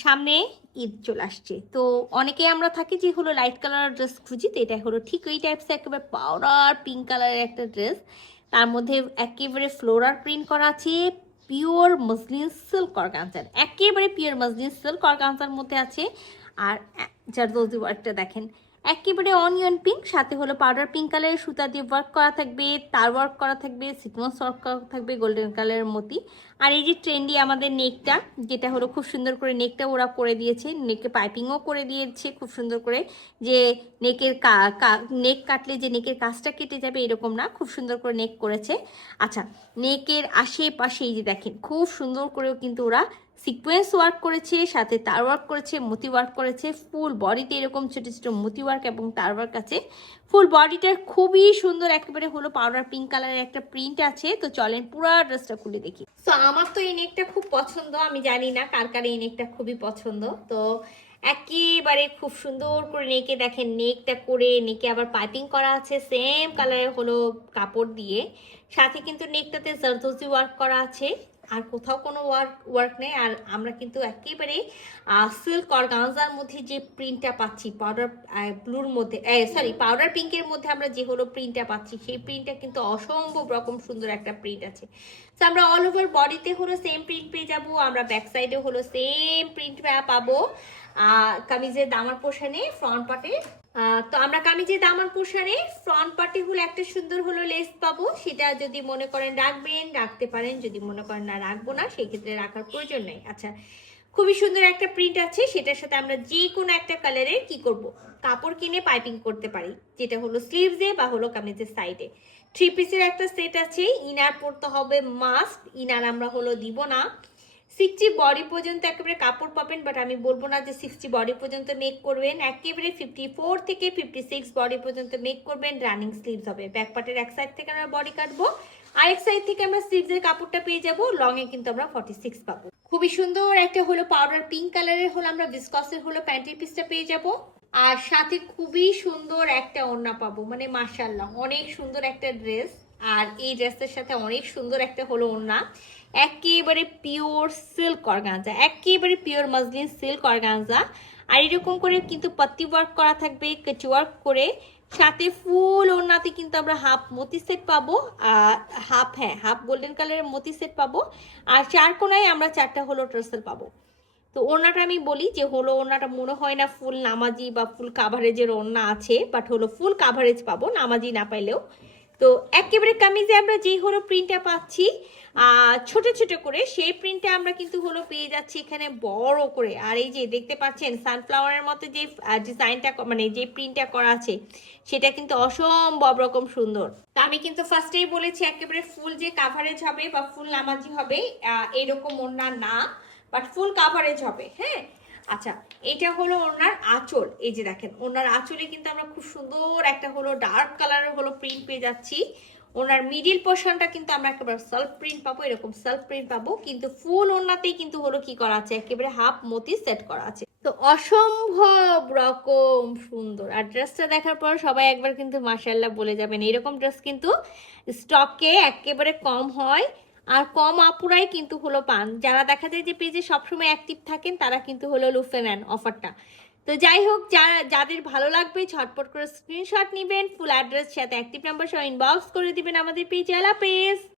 সামনে ঈদ চলে আসছে, তো অনেকেই আমরা থাকি যে হলো লাইট কালার ড্রেস খুঁজি, তো এটা হলো ঠিক ওই টাইপস একেবারে পাউডার পিঙ্ক কালারের একটা ড্রেস। তার মধ্যে একেবারে ফ্লোরাল প্রিন্ট করা আছে, পিওর মসলিন সিল্ক অর্গানজার, একেবারে পিওর মসলিন সিল্ক অর্গানজার মধ্যে আছে। আর জারদোজি ওয়ার্কটা দেখেন, একেবারে অনিয়ন পিঙ্ক, সাথে হলো পাউডার পিঙ্ক কালারের সুতা দিয়ে ওয়ার্ক করা থাকবে, তার ওয়ার্ক করা থাকবে, সিকোয়েন্স ওয়ার্ক করা থাকবে গোল্ডেন কালারের মতি। আর এই যে ট্রেন্ডি আমাদের নেকটা, যেটা হলো খুব সুন্দর করে নেকটা ওরা করে দিয়েছে, নেকে পাইপিংও করে দিয়েছে খুব সুন্দর করে, যে নেকের নেক কাটলে যে নেকের কাজটা কেটে যাবে এরকম না, খুব সুন্দর করে নেক করেছে। আচ্ছা, নেকের আশেপাশে এই যে দেখেন খুব সুন্দর করেও কিন্তু ওরা সিকোয়েন্স ওয়ার্ক করেছে, সাথে তার ওয়ার্ক করেছে, মতি ওয়ার্ক করেছে। ফুল বডিতে এরকম ছোটো ছোটো মতি ওয়ার্ক এবং তার ওয়ার্ক আছে। ফুল বডিটার খুবই সুন্দর একেবারে হলো পাউডার পিঙ্ক কালারের একটা প্রিন্ট আছে। তো চলেন পুরো ড্রেসটা খুলে দেখি। তো আমার তো এই নেকটা খুব পছন্দ, আমি জানি না কার কার এই নেকটা খুবই পছন্দ। তো একেবারে খুব সুন্দর করে নেকে দেখেন, নেকটা করে নেকে আবার পাইপিং করা আছে সেম কালারের হলো কাপড় দিয়ে, সাথে কিন্তু নেকটাতে জারদোজি ওয়ার্ক করা আছে, আর কোথাও কোনো ওয়ার্ক নেই। আর আমরা কিন্তু একেবারে সিল্ক অর্গানজার মধ্যে যে প্রিন্টটা পাচ্ছি, পাউডার ব্লুর মধ্যে, সরি পাউডার পিঙ্কের মধ্যে আমরা যে হলো প্রিন্টটা পাচ্ছি, সেই প্রিন্টটা কিন্তু অসম্ভব রকম সুন্দর একটা প্রিন্ট আছে। তো আমরা অল ওভার বডিতে হলো সেম প্রিন্ট পেয়ে যাবো, আমরা ব্যাক সাইডে হলো সেম প্রিন্ট পাবো। কামিজের দামার পোর্শনে ফ্রন্ট পার্টে, তো আমরা কামিজের দামান পোর্শনে ফ্রন্ট পার্টে হলো একটা সুন্দর হলো লেস পাবো, সেটা যদি মনে করেন রাখবেন রাখতে পারেন, যদি মনে করেন না রাখবো না সেই ক্ষেত্রে রাখার প্রয়োজন নেই। আচ্ছা, খুবই সুন্দর একটা প্রিন্ট আছে, সেটার সাথে আমরা যে কোনো একটা কালারের কি করব, কাপড় কিনে পাইপিং করতে পারি, যেটা হলো স্লিভসে বা হলো কামিজের সাইডে। থ্রি পিসের একটা সেট আছে, ইনার পরতে হবে মাস্ট, ইনার আমরা হলো দিব না। 60 বডি পর্যন্ত একেবারে কাপড় পাবেন, বাট আমি বলবো না যে 60 বডি পর্যন্ত মেক করবেন, একেবারে 54 থেকে 56 বডি পর্যন্ত মেক করবেন। রানিং স্লিভস হবে, ব্যাক পার্টের এক সাইড থেকে আমরা বডি কাটবো, আর এক সাইড থেকে আমরা স্লিভসের কাপড়টা পেয়ে যাবো, লং এ কিন্তু আমরা 46 পাবো। খুবই সুন্দর একটা হলো পাউডার পিঙ্ক কালারের হলো আমরা ভিসকসের হলো প্যান্টের পিসটা পেয়ে যাবো, আর সাথে খুবই সুন্দর একটা ওড়না পাবো, মানে মাশাআল্লাহ অনেক সুন্দর একটা ড্রেস। আর এই ড্রেসের সাথে অনেক সুন্দর একটা হলো ওড়না, একেবারে পিওর সিল্ক অর্গানজা, একেবারে পিওর মসলিন সিল্ক অর্গানজা। আর এরকম করে কিন্তু পাত্তি ওয়ার্ক করা থাকবে, কেচি ওয়ার্ক করে, সাথে ফুল ওড়নাতে কিন্তু আমরা হাফ মতি সেট পাবো, হাফ গোল্ডেন কালারের মতি সেট পাবো, আর চার কোনায় আমরা চারটা হলো ট্রাসেল পাবো। তো ওড়নাটা আমি বলি যে হলো ওড়নাটা মনে হয় না ফুল নামাজি বা ফুল কাভারেজের ওড়না আছে, বাট হলো ফুল কাভারেজ পাবো নামাজি না পাইলেও। তো একেবারে কামিজে আমরা যেই হলো প্রিন্টটা পাচ্ছি ছোট ছোট করে, সেই প্রিন্টটা আমরা কিন্তু হলো পেয়ে যাচ্ছি এখানে বড় করে। আর এই যে দেখতে পাচ্ছেন সানফ্লাওয়ারের মতো যে ডিজাইনটা, মানে যে প্রিন্টটা করা আছে, সেটা কিন্তু অসম্ভব রকম সুন্দর। তো আমি কিন্তু ফার্স্টেই বলেছি একেবারে ফুল যে কাভারেজ হবে বা ফুল নামাজি হবে এরকম ওড়না না, বাট ফুল কাভারেজ হবে। হ্যাঁ, আচ্ছা, এটা হলো ওনার আঁচল, এই যে দেখেন ওনার আঁচলে কিন্তু আমরা খুব সুন্দর একটা হলো ডার্ক কালারের হলো প্রিন্ট পেয়ে যাচ্ছি। ওনার মিডিল পোর্শনটা কিন্তু আমরা একেবারে সেলফ প্রিন্ট পাবো, এরকম সেলফ প্রিন্ট পাবো, কিন্তু ফুল ওনাতেই কিন্তু হলো কি করা আছে, একেবারে হাফ মতি সেট করা আছে। তো অসম্ভব রকম সুন্দর। আর ড্রেসটা দেখার পর সবাই একবার কিন্তু মাশাআল্লাহ বলে যাবেন, এরকম ড্রেস কিন্তু স্টকে একেবারে কম হয়, আর কম আপুরাই কিন্তু হলো পান। যারা দেখা যায় যে পেজে সবসময় অ্যাক্টিভ থাকেন তারা কিন্তু হলো লুফে নেন অফারটা। তো যাই হোক, যাদের ভালো লাগবে ঝটপট করে স্ক্রিনশট নেবেন, ফুল অ্যাড্রেস সাথে অ্যাক্টিভ নাম্বার সহ ইনবক্স করে দিবেন আমাদের পেজে। আল্লাহ হাফেজ।